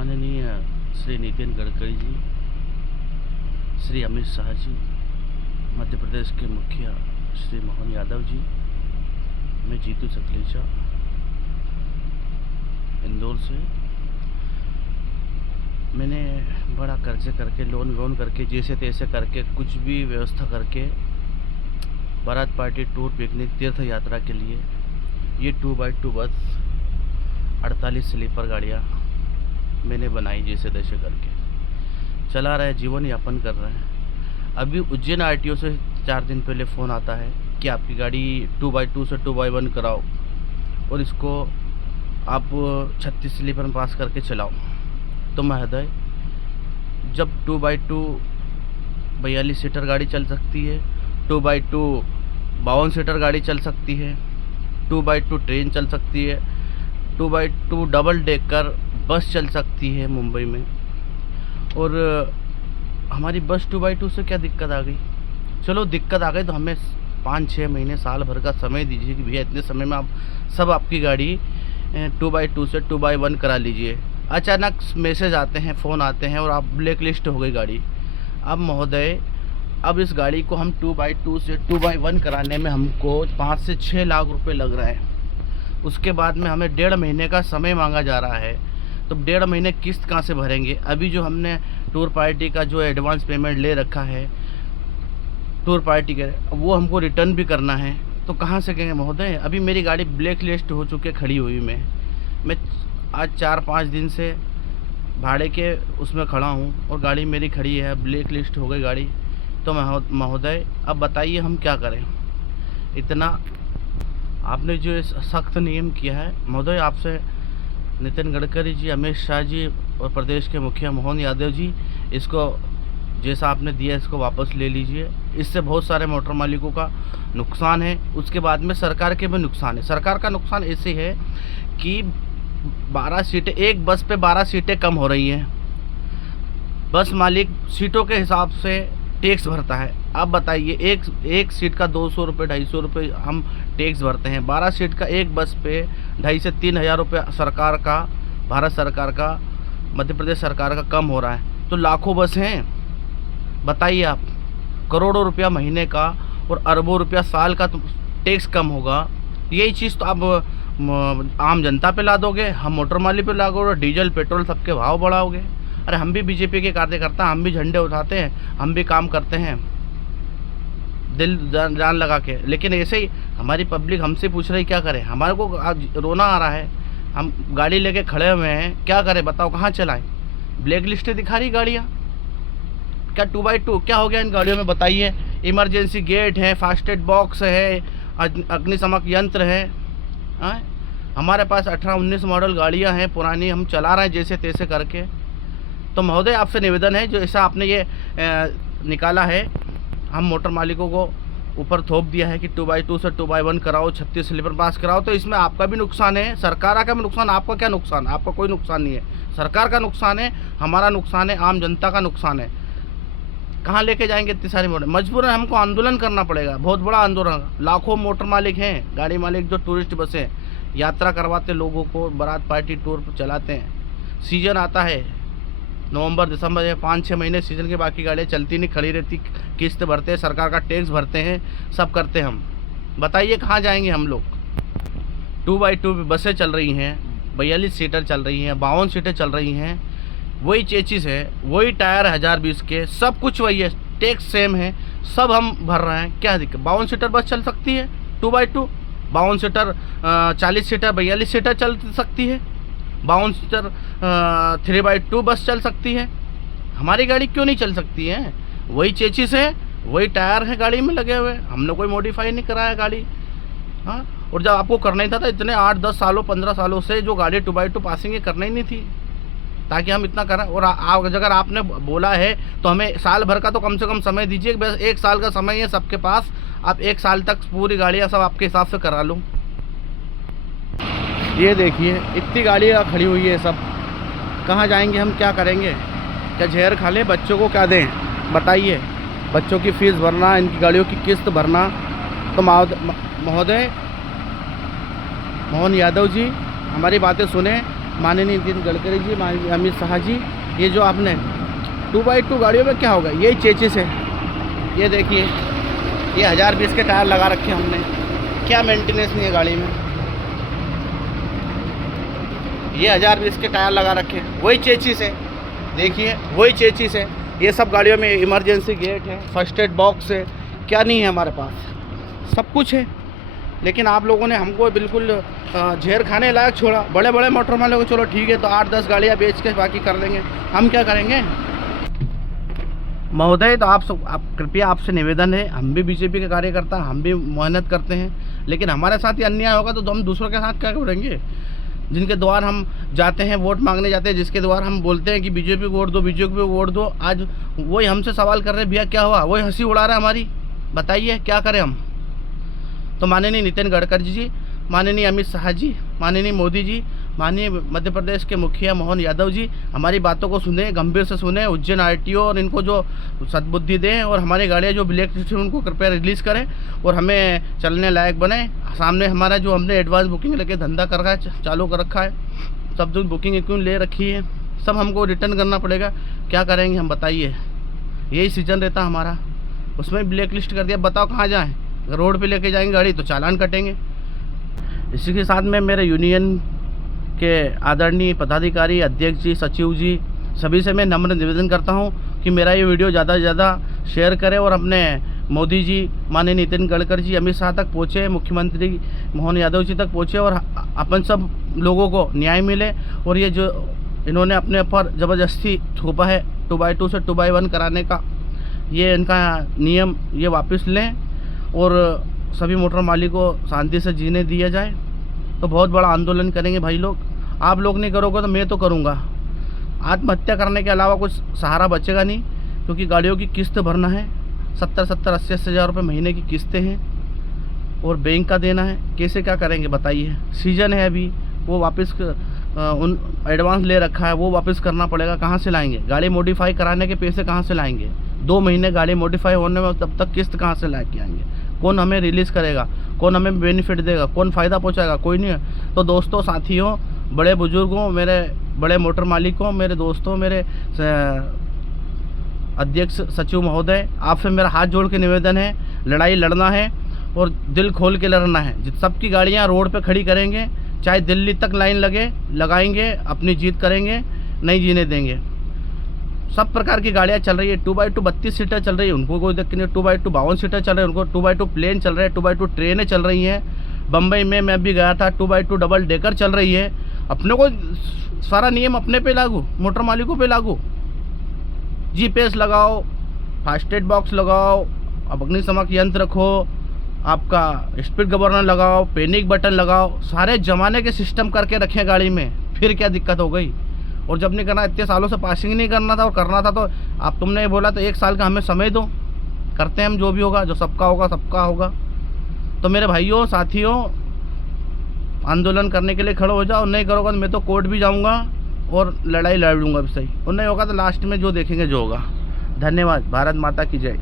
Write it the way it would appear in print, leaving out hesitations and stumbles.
माननीय श्री नितिन गडकरी जी, श्री अमित शाह जी, मध्य प्रदेश के मुखिया श्री मोहन यादव जी, मैं जीतू सकलेचा इंदौर से। मैंने बड़ा कर्जे करके लोन करके जैसे तैसे करके कुछ भी व्यवस्था करके बारात पार्टी टूर पिकनिक तीर्थ यात्रा के लिए ये 2x2 बस 48 स्लीपर गाड़ियाँ मैंने बनाई, जैसे तैसे करके चला रहे, जीवन यापन कर रहे हैं। अभी उज्जैन आरटीओ से 4 दिन पहले फ़ोन आता है कि आपकी गाड़ी 2x2 से 2x1 कराओ और इसको आप 36 स्लीपर में पास करके चलाओ। तो महोदय, जब 2x2 42 सीटर गाड़ी चल सकती है, 2x2 52 सीटर गाड़ी चल सकती है, 2x2 ट्रेन चल सकती है, 2x2 डबल डेकर बस चल सकती है मुंबई में, और हमारी बस 2x2 से क्या दिक्कत आ गई? चलो दिक्कत आ गई तो हमें 5-6 महीने साल भर का समय दीजिए कि भैया इतने समय में आप सब आपकी गाड़ी 2x2 से 2x1 करा लीजिए। अचानक मैसेज आते हैं, फ़ोन आते हैं और आप ब्लैक लिस्ट हो गई गाड़ी। अब महोदय, अब इस गाड़ी को हम 2x2 से 2x1 कराने में हमको 5 से 6 लाख रुपए लग रहे हैं। उसके बाद में हमें 1.5 महीने का समय मांगा जा रहा है, तो 1.5 महीने किस्त कहाँ से भरेंगे? अभी जो हमने टूर पार्टी का जो एडवांस पेमेंट ले रखा है टूर पार्टी के, वो हमको रिटर्न भी करना है, तो कहाँ से कहेंगे महोदय? अभी मेरी गाड़ी ब्लैक लिस्ट हो चुके खड़ी हुई मैं आज 4-5 दिन से भाड़े के उसमें खड़ा हूँ और गाड़ी मेरी खड़ी है, ब्लैक लिस्ट हो गई गाड़ी। तो महोदय, अब बताइए हम क्या करें? इतना आपने जो सख्त नियम किया है महोदय, आपसे नितिन गडकरी जी, अमित शाह जी और प्रदेश के मुखिया मोहन यादव जी, इसको जैसा आपने दिया इसको वापस ले लीजिए। इससे बहुत सारे मोटर मालिकों का नुकसान है, उसके बाद में सरकार के भी नुकसान है। सरकार का नुकसान ऐसे है कि 12 सीटें, एक बस पे 12 सीटें कम हो रही हैं। बस मालिक सीटों के हिसाब से टैक्स भरता है। आप बताइए, एक सीट का 200 रुपये 250 रुपये हम टैक्स भरते हैं। 12 सीट का एक बस पे 2,500 से 3,000 रुपये सरकार का, भारत सरकार का, मध्य प्रदेश सरकार का कम हो रहा है। तो लाखों बस हैं, बताइए आप, करोड़ों रुपया महीने का और अरबों रुपया साल का टैक्स कम होगा। यही चीज़ तो आप आम जनता पे ला दोगे, हम मोटर मालिक पे लागोगे, डीजल पेट्रोल सबके भाव बढ़ाओगे। अरे हम भी बीजेपी के कार्यकर्ता, हम भी झंडे उठाते हैं, हम भी काम करते हैं दिल जान लगा के, लेकिन ऐसे ही हमारी पब्लिक हमसे पूछ रही क्या करें? हमारे को आज रोना आ रहा है, हम गाड़ी लेके खड़े हुए हैं, क्या करें बताओ, कहाँ चलाएं? ब्लैक लिस्टें दिखा रही गाड़ियाँ। क्या 2x2 क्या हो गया इन गाड़ियों में बताइए? इमरजेंसी गेट है, फास्टेड बॉक्स है, अग्निशमक यंत्र है। हमारे पास 18-19 मॉडल गाड़ियाँ हैं पुरानी, हम चला रहे हैं जैसे तैसे करके। तो महोदय, आपसे निवेदन है, जो ऐसा आपने ये निकाला है, हम मोटर मालिकों को ऊपर थोप दिया है कि 2x2 से 2x1 कराओ, 36 स्लीपर पास कराओ, तो इसमें आपका भी नुकसान है, सरकार का भी नुकसान। आपका क्या नुकसान? आपका कोई नुकसान नहीं है, सरकार का नुकसान है, हमारा नुकसान है, आम जनता का नुकसान है। कहाँ लेके जाएंगे इतनी सारी मोटर? मजबूरन हमको आंदोलन करना पड़ेगा, बहुत बड़ा आंदोलन। लाखों मोटर मालिक हैं, गाड़ी मालिक, जो टूरिस्ट बसें यात्रा करवाते लोगों को, बारात पार्टी टूर चलाते हैं। सीजन आता है नवंबर दिसंबर, या 5-6 महीने सीजन के, बाकी गाड़ियाँ चलती नहीं, खड़ी रहती, किस्त भरते हैं, सरकार का टैक्स भरते हैं, सब करते हैं हम। बताइए कहाँ जाएंगे हम लोग? 2x2 बसें चल रही हैं, 42 सीटर चल रही हैं, 52 सीटें चल रही हैं, वही चेचिस है, वही टायर 1020 के, सब कुछ वही है, टैक्स सेम है, सब हम भर रहे हैं। क्या दिक्कत? 52 सीटर बस चल सकती है 2x2, 52 सीटर 40 सीटर 42 सीटर चल सकती है, 52 सीटर 3x2 बस चल सकती है। हमारी गाड़ी क्यों नहीं चल सकती है? वही चेचिस है, वही टायर है गाड़ी में लगे हुए, हमने कोई मॉडिफाई नहीं कराया गाड़ी। हाँ, और जब आपको करना ही था तो इतने 8-10 सालों 15 सालों से जो गाड़ी 2x2 पासिंग ये करना ही नहीं थी, ताकि हम इतना करें। और अगर आपने बोला है तो हमें साल भर का तो कम से कम समय दीजिए। बस 1 साल का समय है सबके पास, आप 1 साल तक पूरी गाड़ियाँ सब आपके हिसाब से करा लूँ। ये देखिए इतनी गाड़ियाँ खड़ी हुई है, सब कहाँ जाएंगे हम? क्या करेंगे? क्या जहर खा लें? बच्चों को क्या दें बताइए? बच्चों की फीस भरना, इनकी गाड़ियों की किस्त भरना। तो महोदय मोहन यादव जी, हमारी बातें सुने, माननीय नितिन गडकरी जी, माननीय अमित शाह जी, ये जो आपने 2x2 गाड़ियों में क्या होगा, यही चेचिस है। ये देखिए, ये 1020 के टायर लगा रखे हमने, क्या मेंटेनेंस नहीं है गाड़ी में। ये 1020 के टायर लगा रखे, वही चेचिस है, देखिए वही चेचिस है। ये सब गाड़ियों में इमरजेंसी गेट है, फर्स्ट एड बॉक्स है, क्या नहीं है हमारे पास, सब कुछ है। लेकिन आप लोगों ने हमको बिल्कुल झेर खाने लायक छोड़ा। बड़े बड़े मोटर वाले को चलो ठीक है, तो 8-10 गाड़ियाँ बेच के बाकी कर देंगे, हम क्या करेंगे महोदय। तो आप कृपया आपसे निवेदन है, हम भी बीजेपी के कार्यकर्ता, हम भी मेहनत करते हैं, लेकिन हमारे साथ ही अन्याय होगा तो हम दूसरों के साथ क्या करेंगे। जिनके द्वार हम जाते हैं, वोट मांगने जाते हैं, जिसके द्वार हम बोलते हैं कि बीजेपी को वोट दो, बीजेपी को वोट दो, आज वही हमसे सवाल कर रहे हैं, भैया क्या हुआ, वही हंसी उड़ा रहा है हमारी, बताइए क्या करें हम। तो माननीय नितिन गडकरी जी, माननीय अमित शाह जी, माननीय मोदी जी, माननीय मध्य प्रदेश के मुखिया मोहन यादव जी, हमारी बातों को सुने, गंभीर से सुने, उज्जैन आरटीओ और इनको जो सद्बुद्धि दें और हमारी गाड़ियाँ जो ब्लैक लिस्ट हैं उनको कृपया रिलीज़ करें और हमें चलने लायक बने। सामने हमारा जो हमने एडवांस बुकिंग लेके धंधा कर रखा है, चालू कर रखा है, सब जो बुकिंग क्यों ले रखी है, सब हमको रिटर्न करना पड़ेगा, क्या करेंगे हम बताइए। यही सीजन रहता हमारा, उसमें ब्लैक लिस्ट कर दिया, बताओ कहाँ जाएँ। रोड पे लेके जाएंगे गाड़ी तो चालान कटेंगे। इसी के साथ में मेरे यूनियन के आदरणीय पदाधिकारी, अध्यक्ष जी, सचिव जी, सभी से मैं नम्र निवेदन करता हूं कि मेरा ये वीडियो ज़्यादा से ज़्यादा शेयर करें और अपने मोदी जी, माननीय नितिन गडकरी जी, अमित शाह तक पहुँचे, मुख्यमंत्री मोहन यादव जी तक पहुँचे और अपन सब लोगों को न्याय मिले। और ये जो इन्होंने अपने ऊपर ज़बरदस्ती थोपा है 2x2 से 2x1 कराने का, ये इनका नियम ये वापस लें और सभी मोटर मालिक को शांति से जीने दिया जाए। तो बहुत बड़ा आंदोलन करेंगे भाई लोग, आप लोग नहीं करोगे तो मैं तो करूँगा। आत्महत्या करने के अलावा कुछ सहारा बचेगा नहीं, क्योंकि गाड़ियों की किस्त भरना है, 70-70, 80-80 हज़ार रुपये महीने की किस्तें हैं और बैंक का देना है, कैसे क्या करेंगे बताइए। सीजन है अभी, वो वापस उन एडवांस ले रखा है, वो वापस करना पड़ेगा, कहाँ से लाएंगे। गाड़ी मॉडिफाई कराने के पैसे कहाँ से लाएंगे, 2 महीने गाड़ी मॉडिफाई होने में, तब तक किस्त कहाँ से ला के आएंगे। कौन हमें रिलीज़ करेगा, कौन हमें बेनिफिट देगा, कौन फ़ायदा पहुंचाएगा, कोई नहीं है। तो दोस्तों, साथियों, बड़े बुजुर्गों, मेरे बड़े मोटर मालिकों, मेरे दोस्तों, मेरे अध्यक्ष सचिव महोदय, आपसे मेरा हाथ जोड़ के निवेदन है, लड़ाई लड़ना है और दिल खोल के लड़ना है। सबकी गाड़ियाँ रोड पर खड़ी करेंगे, चाहे दिल्ली तक लाइन लगाएंगे, अपनी जीत करेंगे, नहीं जीने देंगे। सब प्रकार की गाड़ियाँ चल रही है, 2x2 32 सीटर चल रही है, उनको कोई दिक्कत नहीं। 2x2 52 सीटर चल रहे हैं, उनको 2x2 प्लेन चल रहे हैं, 2x2 ट्रेनें चल रही हैं। बम्बई में मैं भी गया था, 2x2 डबल डेकर चल रही है। अपने को सारा नियम अपने पे लागू, मोटर मालिकों पे लागू। GPS लगाओ, फास्टेड बॉक्स लगाओ, अग्निशमक यंत्र रखो, आपका स्पीड गवर्नर लगाओ, पैनिक बटन लगाओ, सारे ज़माने के सिस्टम करके रखें गाड़ी में, फिर क्या दिक्कत हो गई। और जब नहीं करना, इतने सालों से पासिंग नहीं करना था और करना था, तो आप तुमने बोला तो 1 साल का हमें समय दो, करते हैं हम जो भी होगा, जो सबका होगा सबका होगा। तो मेरे भाइयों, साथियों, आंदोलन करने के लिए खड़े हो जाओ। नहीं करोगे तो मैं तो कोर्ट भी जाऊंगा और लड़ाई लड़ लूँगा भी सही, और नहीं होगा तो लास्ट में जो देखेंगे जो होगा। धन्यवाद। भारत माता की जय।